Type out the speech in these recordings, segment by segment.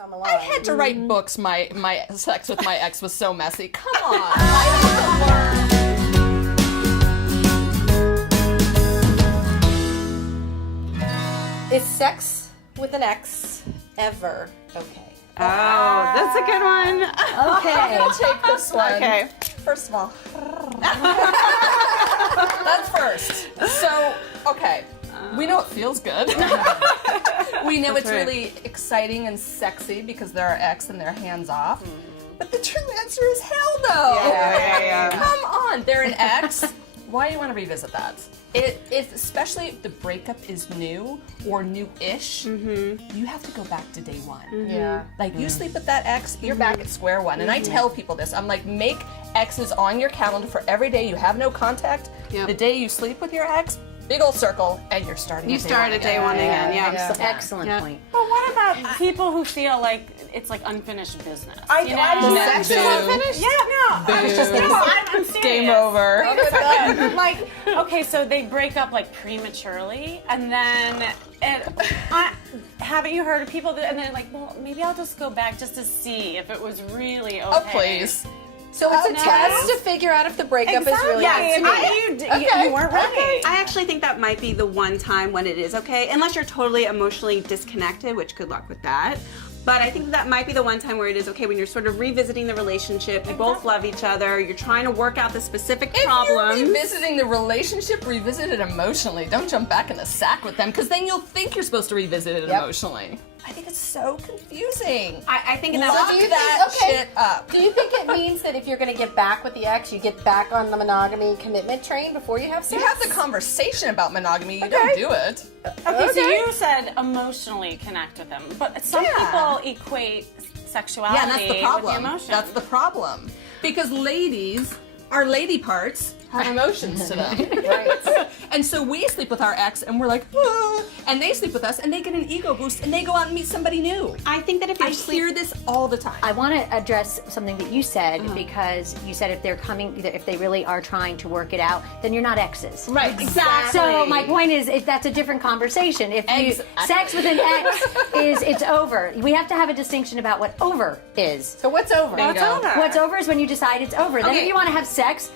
on the line. I had to write books. My sex with my ex was so messy. Come on. I had to learn. Is sex with an ex ever okay? Oh, that's a good one. Okay. I'm going to take this one. Okay. First of all, that's first. So, okay. We know it feels good. We know it's really exciting and sexy because they're our ex and they're hands off. But the true answer is hell no. Yeah. Come on, they're an ex. Why do you want to revisit that? Especially if the breakup is new or new-ish, you have to go back to day one. Yeah. Like, you sleep with that ex, you're back at square one. And I tell people this. I'm like, make exes on your calendar for every day you have no contact. Yep. The day you sleep with your ex, big old circle, and you're starting You at day start one at day one again. Yeah. Excellent point. But what about people who feel like it's like unfinished business? I'm Boo. still unfinished? Yeah, no. I was just I'm serious. Game over. Like, okay, so they break up like prematurely, and then haven't you heard of people that, and they're like, well, maybe I'll just go back just to see if it was really okay. Oh, please. So it's a test to figure out if the breakup is really You weren't ready. I actually think that might be the one time when it is okay, unless you're totally emotionally disconnected, which good luck with that. But I think that might be the one time where it is okay when you're sort of revisiting the relationship. You both love each other. You're trying to work out the specific problems. If you're revisiting the relationship, revisit it emotionally. Don't jump back in the sack with them, because then you'll think you're supposed to revisit it emotionally. I think it's so confusing. I think in Lock that shit up. Do you think it means that if you're going to get back with the ex, you get back on the monogamy commitment train before you have sex? You have the conversation about monogamy. You don't do it. Okay, so you said emotionally connect with them, but some people equate sexuality Yeah, and that's the problem. with the emotion. That's the problem. Because ladies, our lady parts, have emotions to them. Right. And so we sleep with our ex and we're like, ah, and they sleep with us and they get an ego boost and they go out and meet somebody new. I think that if I hear this all the time. I want to address something that you said, because you said if they're coming, if they really are trying to work it out, then you're not exes. Right, exactly. So my point is, if that's a different conversation. If you sex with an ex is it's over. We have to have a distinction about what over is. So what's over? What's over is when you find it's over. Then if you want to have sex,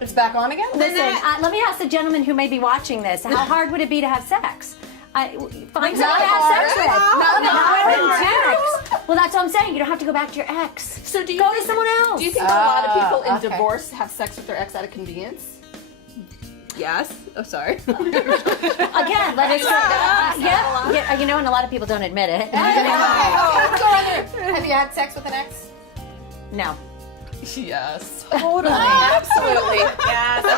It's back on again? listen. Let me ask the gentleman who may be watching this: how hard would it be to have sex? Find someone to have sex with. Not sex. Well, that's what I'm saying. You don't have to go back to your ex. So do you go to someone else? Do you think a lot of people in divorce have sex with their ex out of convenience? yes. Oh, sorry. Again, let us. Yeah. You know, and a lot of people don't admit it. Have you had sex with an ex? No. Yes. Totally. Absolutely. Yes. 4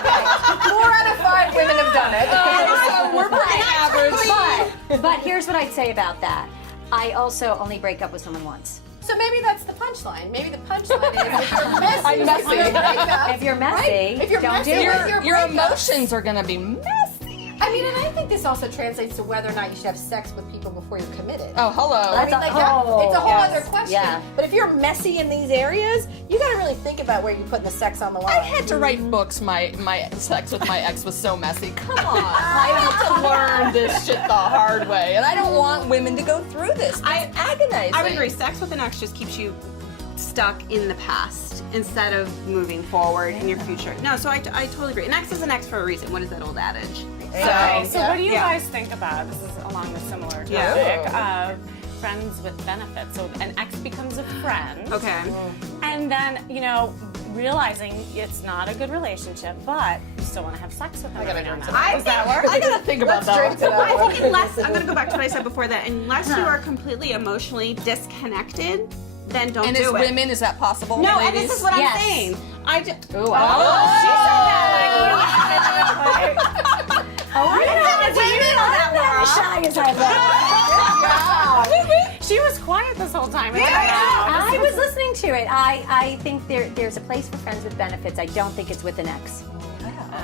out of 5 women have done it. So we're pretty average. But here's what I'd say about that. I also only break up with someone once. So maybe that's the punchline. Maybe the punchline is if you're messy. If you're messy, Right? If you're don't messy do with it. your Your breakups. emotions are going to be messy. I mean, and I think this also translates to whether or not you should have sex with people before you're committed. Oh, hello. I mean, like it's a whole other question. Yeah. But if you're messy in these areas, you got to really think about where you're putting the sex on the line. I had to write books. My sex with my ex was so messy. Come on. I had to learn this shit the hard way. And I don't want women to go through this. It's agonizing. I would agree. Sex with an ex just keeps you stuck in the past instead of moving forward in your future. No, so I totally agree. An ex is an ex for a reason. What is that old adage? So what do you guys think about, this is along the similar topic, of friends with benefits? So an ex becomes a friend. Okay. And then, realizing it's not a good relationship, but you still want to have sex with them every now and then. Does that work? I gotta think about that. I think unless, I'm going to go back to what I said before that, unless you are completely emotionally disconnected, then don't And do as it. women, is that possible? No, ladies? and this is what Yes. I'm saying. I just. She said that like, Shy as I she was quiet this whole time. I was listening to it. I think there's a place for friends with benefits. I don't think it's with an ex.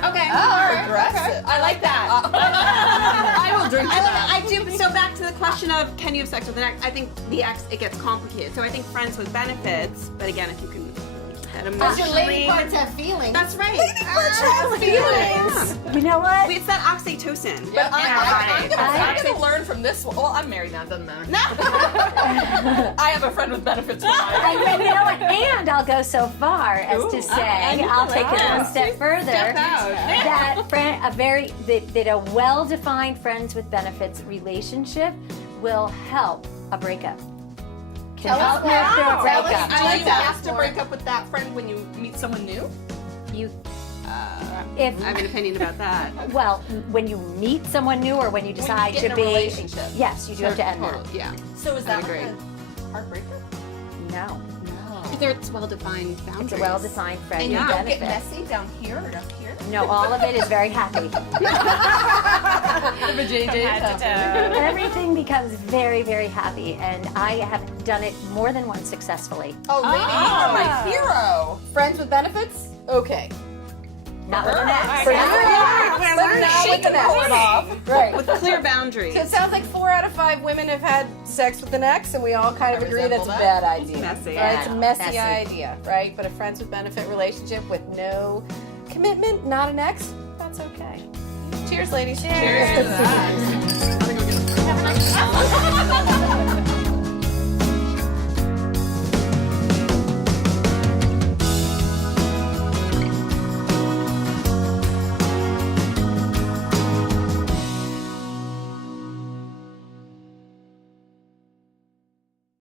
Okay. Aggressive. I like that. I will drink to that. I do. So back to the question of can you have sex with an ex? I think the ex, it gets complicated. So I think friends with benefits, but again, if you can that Because your lady emotionally. parts have feelings. That's right. Feelings. You know what? It's that oxytocin. But I'm I- gonna learn from this one. Well, I'm married now, it doesn't matter. I have a friend with benefits for life. And you know what? And I'll go so far as to say, I'll take it one step further. That that a well-defined friends with benefits relationship will help a breakup. Can help you through a breakup. Do you have to break up with that friend when you meet someone new? You, I if have an opinion about that. well, when you meet someone new or when you decide get to in a be, relationship. yes, you do have to end that. Totally, yeah. So is that agree. like a heartbreaker? No, There's well-defined boundaries. it's a well-defined friend And you with don't get benefits. messy down here or up here? No, all of it is very happy. Everything becomes very, very happy, and I have done it more than once successfully. Oh, lady, You are my hero. friends with benefits? Okay. Not with an ex. For We're learning. She can pull it off. Right. With clear boundaries. So it sounds like 4 out of 5 women have had sex with an ex, and we all kind of I agree that's a resemble bad idea. messy. Right? It's a messy Messy. idea, right? But a friends with benefit relationship with no commitment, not an ex, that's okay. Cheers, ladies. Cheers to that.